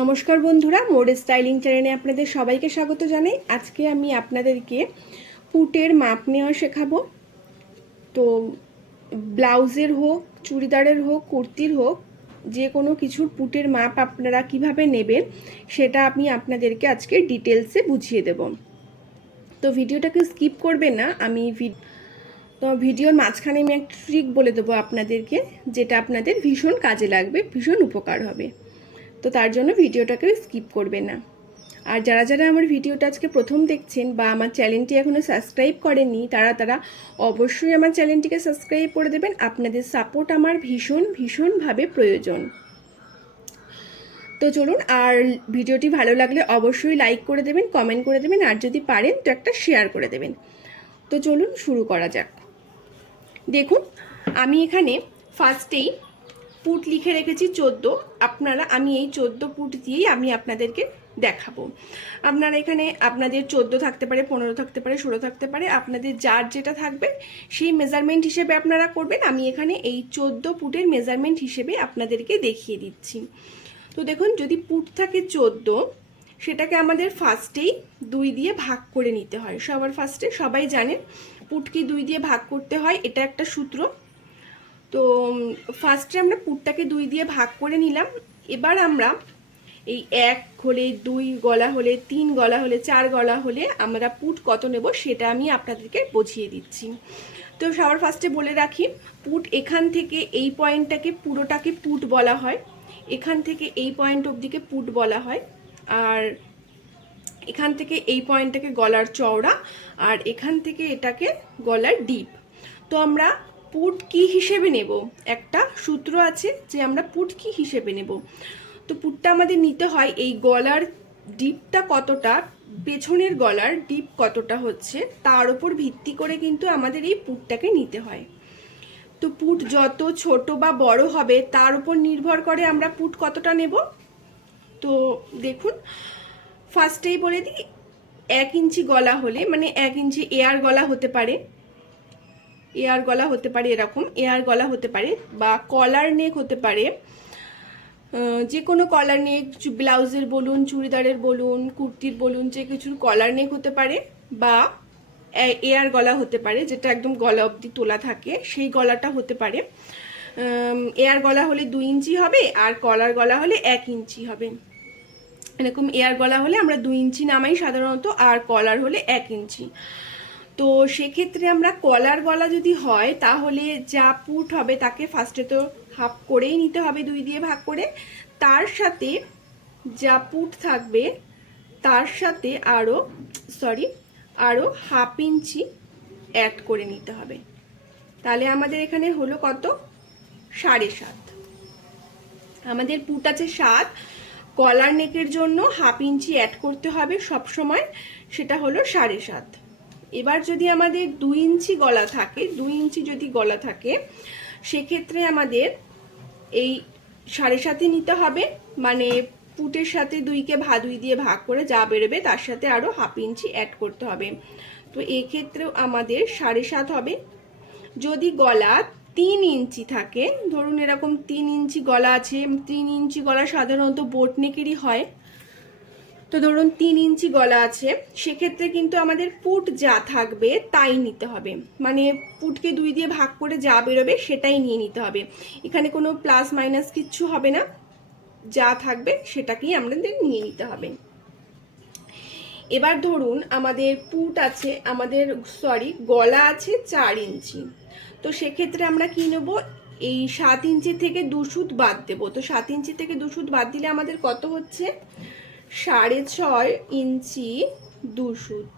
নমস্কার বন্ধুরা, mode styling চ্যানেলে আপনাদের সবাইকে স্বাগত জানাই। আজকে আমি আপনাদেরকে পুটের মাপ নেওয়া শেখাবো। তো ব্লাউজের হোক, চুড়িদারের হোক, কুর্তির হোক, যে কোনো কিছুর পুটের মাপ আপনারা কিভাবে নেবেন সেটা আমি আপনাদেরকে আজকে ডিটেলসে বুঝিয়ে দেব। তো ভিডিওটাকে স্কিপ করবেন না। ভিডিওর মাঝখানে আমি একটা ট্রিক বলে দেবো আপনাদেরকে, যেটা আপনাদের ভীষণ কাজে লাগবে, ভীষণ উপকার হবে। তো তার জন্য ভিডিওটাকে স্কিপ করবেন না। আর যারা যারা আমার ভিডিওটা আজকে প্রথম দেখছেন বা আমার চ্যানেলটি এখনও সাবস্ক্রাইব করেননি, তারা অবশ্যই আমার চ্যানেলটিকে সাবস্ক্রাইব করে দেবেন। আপনাদের সাপোর্ট আমার ভীষণভাবে প্রয়োজন। তো চলুন, আর ভিডিওটি ভালো লাগলে অবশ্যই লাইক করে দেবেন, কমেন্ট করে দেবেন, আর যদি পারেন তো একটা শেয়ার করে দেবেন। তো চলুন শুরু করা যাক। দেখুন, আমি এখানে ফার্স্টেই পুট লিখে রেখেছি 14। আমি এই 14 পুট দিয়েই আমি আপনাদেরকে দেখাবো। আপনারা এখানে আপনাদের 14 থাকতে পারে, 15 থাকতে পারে, 16 থাকতে পারে, আপনাদের যার যেটা থাকবে সেই মেজারমেন্ট হিসেবে আপনারা করবেন। আমি এখানে এই 14 পুটের মেজারমেন্ট হিসেবে আপনাদেরকে দেখিয়ে দিচ্ছি। তো দেখুন, যদি পুট থাকে 14, সেটাকে আমাদের ফার্স্টেই 2 দিয়ে ভাগ করে নিতে হয়। সবার ফার্স্টে সবাই জানেন পুটকে 2 দিয়ে ভাগ করতে হয়, এটা একটা সূত্র। তো ফার্স্টে আমরা পুটটাকে 2 দিয়ে ভাগ করে নিলাম। এবার আমরা এই 1 হলে, 2 গলা হলে, 3 গলা হলে, 4 গলা হলে আমরা পুট কত নেব সেটা আমি আপনাদেরকে বুঝিয়ে দিচ্ছি। তো সবার ফার্স্টে বলে রাখি, পুট এখান থেকে এই পয়েন্টটাকে পুরোটাকে পুট বলা হয়, এখান থেকে এই পয়েন্ট অবধিকে পুট বলা হয়, আর এখান থেকে এই পয়েন্টটাকে গলার চওড়া, আর এখান থেকে এটাকে গলার ডিপ। তো আমরা পুট কি হিসেবে নেব, একটা সূত্র আছে যে আমরা পুট কি হিসেবে নেব। তো পুটটা আমাদের নিতে হয় এই গলার ডিপটা কতটা, পেছনের গলার ডিপ কতটা হচ্ছে তার উপর ভিত্তি করে কিন্তু আমাদের এই পুটটাকে নিতে হয়। তো পুট যত ছোট বা বড় হবে তার উপর নির্ভর করে আমরা পুট কতটা নেব। তো দেখুন, ফার্স্টেই বলে দিই, 1 ইঞ্চি গলা হলে, মানে 1 ইঞ্চি এয়ার গলা হতে পারে, এরকম এয়ার গলা হতে পারে, বা কলার নেক হতে পারে, যে কোনো কলার নেক, ব্লাউজের বলুন, চুড়িদারের বলুন, কুর্তির বলুন, যে কিছুর কলার নেক হতে পারে, বা এয়ার গলা হতে পারে, যেটা একদম গলা অবধি তোলা থাকে, সেই গলাটা হতে পারে। এয়ার গলা হলে 2 ইঞ্চি হবে, আর কলার গলা হলে 1 ইঞ্চি হবে। এরকম এয়ার গলা হলে আমরা 2 ইঞ্চি নামাই সাধারণত, আর কলার হলে 1 ইঞ্চি। তো সেক্ষেত্রে আমরা কলার গলা যদি হয় তাহলে যা পুট হবে তাকে ফার্স্টে তো হাফ করেই নিতে হবে, 2 দিয়ে ভাগ করে। তার সাথে যা পুট থাকবে তার সাথে আরও হাফ ইঞ্চি অ্যাড করে নিতে হবে। তাহলে আমাদের এখানে হলো কত, 7.5। আমাদের পুট আছে 7, কলার নেকের জন্য হাফ ইঞ্চি অ্যাড করতে হবে সব সময়, সেটা হলো 7.5। এবার যদি আমাদের 2 ইঞ্চি গলা থাকে, 2 ইঞ্চি যদি গলা থাকে, সেক্ষেত্রে আমাদের এই 7.5 নিতে হবে, মানে পুটের সাথে 2 দিয়ে ভাগ করে যা বেরোবে তার সাথে আরও হাফ ইঞ্চি অ্যাড করতে হবে। তো এক্ষেত্রেও আমাদের 7.5 হবে। যদি গলা 3 ইঞ্চি থাকে, ধরুন এরকম 3 ইঞ্চি গলা আছে, 3 ইঞ্চি গলা সাধারণত বোট নেকেরই হয়, তো ধরুন 3 ইঞ্চি গলা আছে, সেক্ষেত্রে কিন্তু আমাদের পুট যা থাকবে তাই নিতে হবে, মানে পুটকে 2 দিয়ে ভাগ করে যা বেরোবে সেটাই নিয়ে নিতে হবে। এখানে কোনো প্লাস মাইনাস কিচ্ছু হবে না, যা থাকবে সেটাকেই আমাদের নিয়ে নিতে হবে। এবার ধরুন আমাদের গলা আছে 4 ইঞ্চি, তো সেক্ষেত্রে আমরা কি নেব, এই 7 ইঞ্চি থেকে 2 সুত বাদ দেব। তো 7 ইঞ্চি থেকে 2 সুত বাদ দিলে আমাদের কত হচ্ছে, 6.5 ইঞ্চি 2 সুত।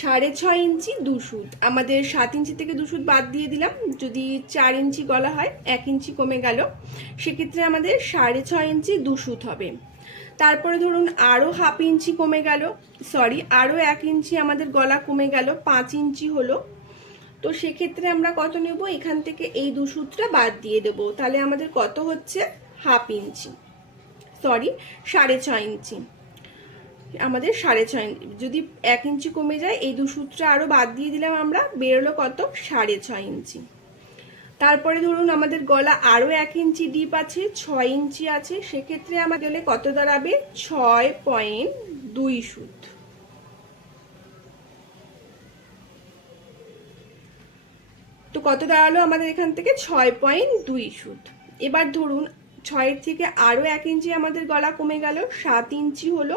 6.5 ইঞ্চি 2 সুত, আমাদের 7 ইঞ্চি থেকে 2 সুত বাদ দিয়ে দিলাম। যদি 4 ইঞ্চি গলা হয়, 1 ইঞ্চি কমে গেল, সেক্ষেত্রে আমাদের 6.5 ইঞ্চি 2 সুত হবে। তারপরে ধরুন আরও হাফ ইঞ্চি কমে গেল, আরও 1 ইঞ্চি আমাদের গলা কমে গেল, 5 ইঞ্চি হলো। তো সেক্ষেত্রে আমরা কত নেব, এখান থেকে এই 2 সুতটা বাদ দিয়ে দেব। তাহলে আমাদের কত হচ্ছে, 6.5 ইঞ্চি। আমাদের 6.5 ইঞ্চি, যদি 1 ইঞ্চি কমে যায়, এই 2 সুতটা আরও বাদ দিয়ে দিলাম আমরা, বেরোলো কত, 6.5 ইঞ্চি। তারপরে ধরুন আমাদের গলা আরও 1 ইঞ্চি ডিপ আছে, 6 ইঞ্চি আছে, সেক্ষেত্রে আমাদের গেলে কত দাঁড়াবে? 6.2 সুত। তো কত দাঁড়ালো আমাদের এখান থেকে? 6.2 সুত। এবার ধরুন 6-এর থেকে আরও 1 ইঞ্চি আমাদের গলা কমে গেল, 7 ইঞ্চি হলো।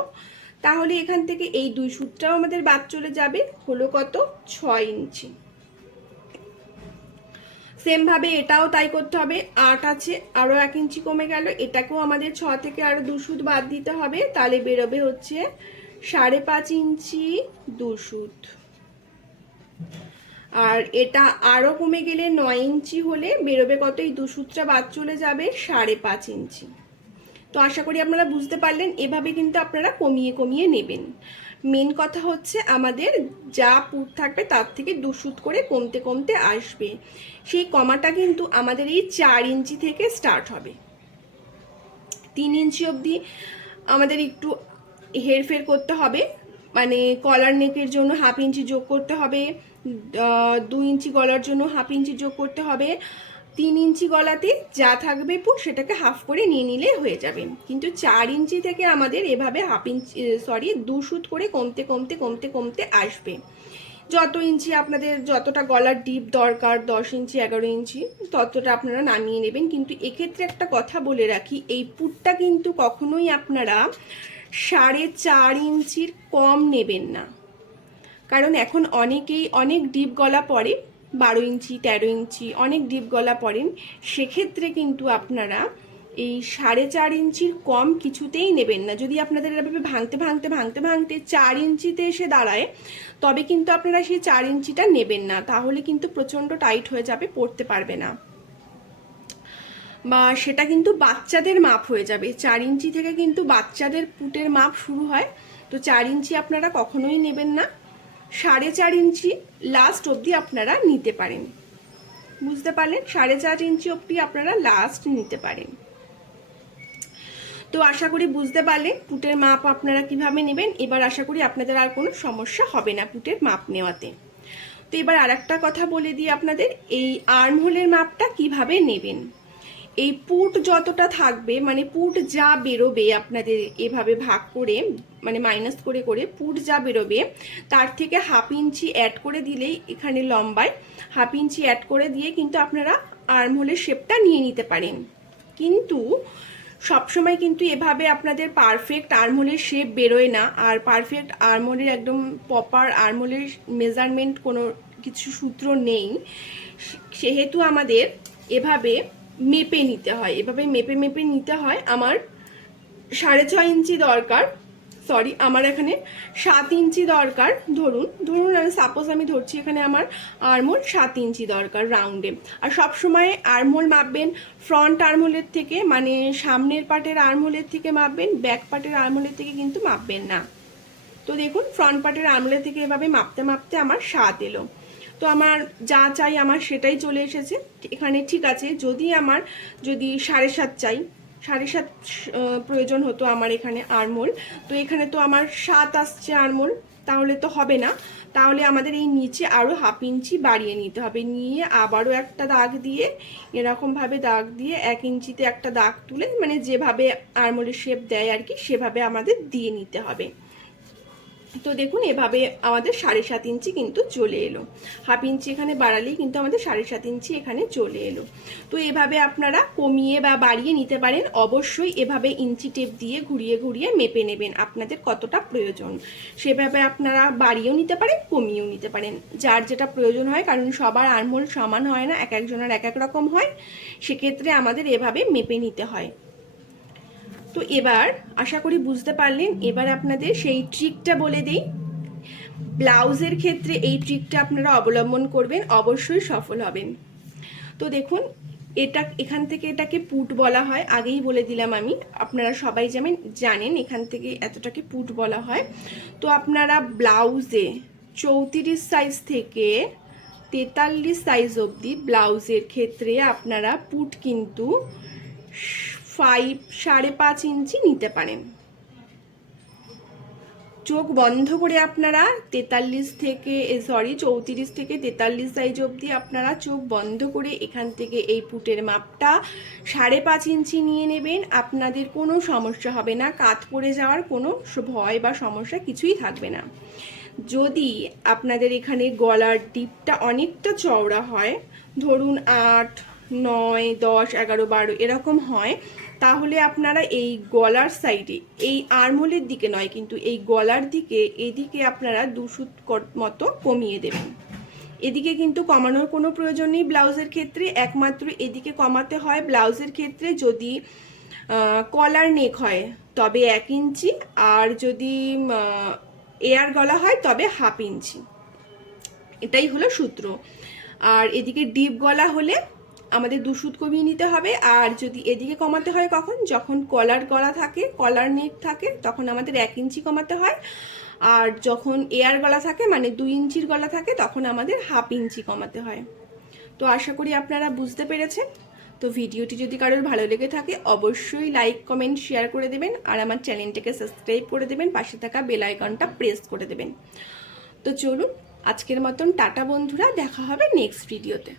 তাহলে এখান থেকে এই 2 সুতটাও আমাদের বাদ চলে যাবে, হলো কত? 6 ইঞ্চি। সেম ভাবে এটাও তাই করতে হবে। 8 আছে, আরও 1 ইঞ্চি কমে গেল, এটাকেও আমাদের 6 থেকে আরও 2 সুত বাদ দিতে হবে, তাহলে বেরোবে হচ্ছে 5.5 ইঞ্চি 2 সুত। আর এটা আরও কমে গেলে 9 ইঞ্চি হলে বেরোবে কত? এই 2 সুতটা বাদ চলে যাবে 5.5 ইঞ্চি। তো আশা করি আপনারা বুঝতে পারলেন। এভাবে কিন্তু আপনারা কমিয়ে কমিয়ে নেবেন। মেন কথা হচ্ছে আমাদের যা পুট থাকবে তার থেকে 2 সুত করে কমতে কমতে আসবে। সেই কমাটা কিন্তু আমাদের এই 4 ইঞ্চি থেকে স্টার্ট হবে। 3 ইঞ্চি অবধি আমাদের একটু হেরফের করতে হবে, মানে কলার নেকের জন্য 1/2 ইঞ্চি যোগ করতে হবে, 2 ইঞ্চি গলার জন্য 1/2 ইঞ্চি যোগ করতে হবে। 3 ইঞ্চি গলাতে যা থাকবে পুট সেটাকে হাফ করে নিয়ে নিলে হয়ে যাবে। কিন্তু 4 ইঞ্চি থেকে আমাদের এভাবে 2 সুত করে কমতে কমতে কমতে কমতে আসবে। যত ইঞ্চি আপনাদের, যতটা গলার ডিপ দরকার, 10 ইঞ্চি 11 ইঞ্চি, ততটা আপনারা নামিয়ে নেবেন। কিন্তু এক্ষেত্রে একটা কথা বলে রাখি, এই পুটটা কিন্তু কখনোই আপনারা 4.5 ইঞ্চির কম নেবেন না। কারণ এখন অনেকেই অনেক ডিপ গলা পরে, 12 ইঞ্চি 13 ইঞ্চি অনেক ডিপ গলা পরেন, সেক্ষেত্রে কিন্তু আপনারা এই 4.5 ইঞ্চির কম কিছুতেই নেবেন না। যদি আপনাদের এভাবে ভাঙতে ভাঙতে ভাঙতে ভাঙতে 4 ইঞ্চিতে এসে দাঁড়ায়, তবে কিন্তু আপনারা সেই 4 ইঞ্চিটা নেবেন না, তাহলে কিন্তু প্রচণ্ড টাইট হয়ে যাবে, পড়তে পারবে না, বা সেটা কিন্তু বাচ্চাদের মাপ হয়ে যাবে। 4 ইঞ্চি থেকে কিন্তু বাচ্চাদের পুটের মাপ শুরু হয়। তো 4 ইঞ্চি আপনারা কখনোই নেবেন না, 4.5 ইঞ্চি লাস্ট অবধি আপনারা নিতে পারেন। বুঝতে পারলেন? 4.5 ইঞ্চি অবধি আপনারা লাস্ট নিতে পারেন। তো আশা করি বুঝতে পারলেন পুটের মাপ আপনারা কিভাবে নেবেন। এবার আশা করি আপনাদের আর কোনো সমস্যা হবে না পুটের মাপ নেওয়াতে। তো এবার আরেকটা কথা বলে দিই আপনাদের, এই আর্মহোলের মাপটা কিভাবে নেবেন। এই পুট যতটা থাকবে, মানে পুট যা বেরোবে আপনাদের এভাবে ভাগ করে, মানে মাইনাস করে করে পুট যা বেরোবে তার থেকে 1/2 ইঞ্চি অ্যাড করে দিলেই, এখানে লম্বায় 1/2 ইঞ্চি অ্যাড করে দিয়ে কিন্তু আপনারা আর্মহোলের শেপটা নিয়ে নিতে পারেন। কিন্তু সবসময় কিন্তু এভাবে আপনাদের পারফেক্ট আর্মহোলের শেপ বেরোয় না। আর পারফেক্ট আর্মহোলের একদম প্রপার আর্মহোলের মেজারমেন্ট কোনো কিছু সূত্র নেই, সেহেতু আমাদের এভাবে মেপে নিতে হয়, এভাবে মেপে মেপে নিতে হয়। আমার 6.5 ইঞ্চি দরকার, সরি আমার এখানে 7 ইঞ্চি দরকার। ধরুন আমি সাপোজ আমি ধরছি এখানে আমার আর্মহোল 7 ইঞ্চি দরকার রাউন্ডে। আর সব সময় আর্মহোল মাপবেন ফ্রন্ট আর্মহোলের থেকে, মানে সামনের পার্টের আর্মহোলের থেকে মাপবেন, ব্যাক পার্টের আর্মহোলের থেকে কিন্তু মাপবেন না। তো দেখুন ফ্রন্ট পার্টের আর্মহোলের থেকে এভাবে মাপতে মাপতে আমার 7 এলো। তো আমার যা চাই আমার সেটাই চলে এসেছে এখানে, ঠিক আছে। যদি 7.5 চাই, 7.5 প্রয়োজন হতো আমার এখানে আর্মহোল, তো এখানে তো আমার 7 আসছে আর্মহোল, তাহলে তো হবে না। তাহলে আমাদের এই নিচে আরও 1/2 ইঞ্চি বাড়িয়ে নিতে হবে, নিয়ে আবারও একটা দাগ দিয়ে, এরকমভাবে দাগ দিয়ে 1 ইঞ্চিতে একটা দাগ তুলে, মানে যেভাবে আর্মহোলের শেপ দেয় আর কি, সেভাবে আমাদের দিয়ে নিতে হবে। তো দেখুন এভাবে আমাদের 7.5 ইঞ্চি কিন্তু চলে এলো। 1/2 ইঞ্চি এখানে বাড়ালেই কিন্তু আমাদের 7.5 ইঞ্চি এখানে চলে এলো। তো এভাবে আপনারা কমিয়ে বা বাড়িয়ে নিতে পারেন। অবশ্যই এভাবে ইঞ্চি টেপ দিয়ে ঘুরিয়ে ঘুরিয়ে মেপে নেবেন আপনাদের কতটা প্রয়োজন। সেভাবে আপনারা বাড়িয়েও নিতে পারেন, কমিয়েও নিতে পারেন, যার যেটা প্রয়োজন হয়। কারণ সবার আর্মহোল সমান হয় না, এক একজনের এক এক রকম হয়, সেক্ষেত্রে আমাদের এভাবে মেপে নিতে হয়। তো এবার আশা করি বুঝতে পারলেন। এবার আপনাদের সেই ট্রিকটা বলে দিই। ব্লাউজের ক্ষেত্রে এই ট্রিকটা আপনারা অবলম্বন করবেন, অবশ্যই সফল হবেন। তো দেখুন এখান থেকে এটাকে পুট বলা হয়, আগেই বলে দিলাম আমি, আপনারা সবাই জানেন এখান থেকে এতটাকে পুট বলা হয়। তো আপনারা ব্লাউজে 34 সাইজ থেকে 43 সাইজ অবধি ব্লাউজের ক্ষেত্রে আপনারা পুট কিন্তু 5.5 ইঞ্চি নিতে পারেন। চোখ বন্ধ করে আপনারা 34 থেকে 43 সাইজ অবধি আপনারা চোখ বন্ধ করে এখান থেকে এই পুটের মাপটা 5.5 ইঞ্চি নিয়ে নেবেন। আপনাদের কোনো সমস্যা হবে না, কাত পড়ে যাওয়ার কোনো ভয় বা সমস্যা কিছুই থাকবে না। যদি আপনাদের এখানে গলার ডিপটা অনেকটা চওড়া হয়, ধরুন 8, 9, 10, 11, 12 এরকম হয়, তাহলে আপনারা এই গলার সাইডে, এই আর্মহোলের দিকে নয় কিন্তু এই গলার দিকে, এদিকে আপনারা 2 সুত মতো কমিয়ে দেবেন। এদিকে কিন্তু কমানোর কোনো প্রয়োজন নেই ব্লাউজের ক্ষেত্রে, একমাত্র এদিকে কমাতে হয় ব্লাউজের ক্ষেত্রে যদি কলার নেক হয় তবে 1 ইঞ্চি, আর যদি এয়ার গলা হয় তবে 1/2 ইঞ্চি। এটাই হলো সূত্র। আর এদিকে ডিপ গলা হলে আমাদের 2 সুত কমিয়ে নিতে হবে। আর যদি এদিকে কমাতে হয় কখন, যখন কলার গলা থাকে, কলার নেক থাকে, তখন আমাদের 1 ইঞ্চি কমাতে হয়। আর যখন এয়ার গলা থাকে মানে 2 ইঞ্চির গলা থাকে, তখন আমাদের 1/2 ইঞ্চি কমাতে হয়। তো আশা করি আপনারা বুঝতে পেরেছেন। তো ভিডিওটি যদি কারোর ভালো লেগে থাকে অবশ্যই লাইক, কমেন্ট, শেয়ার করে দেবেন। আর আমার চ্যানেলটাকে সাবস্ক্রাইব করে দেবেন, পাশে থাকা বেল আইকনটা প্রেস করে দেবেন। তো চলুন আজকের মতন টাটা বন্ধুরা, দেখা হবে নেক্সট ভিডিওতে।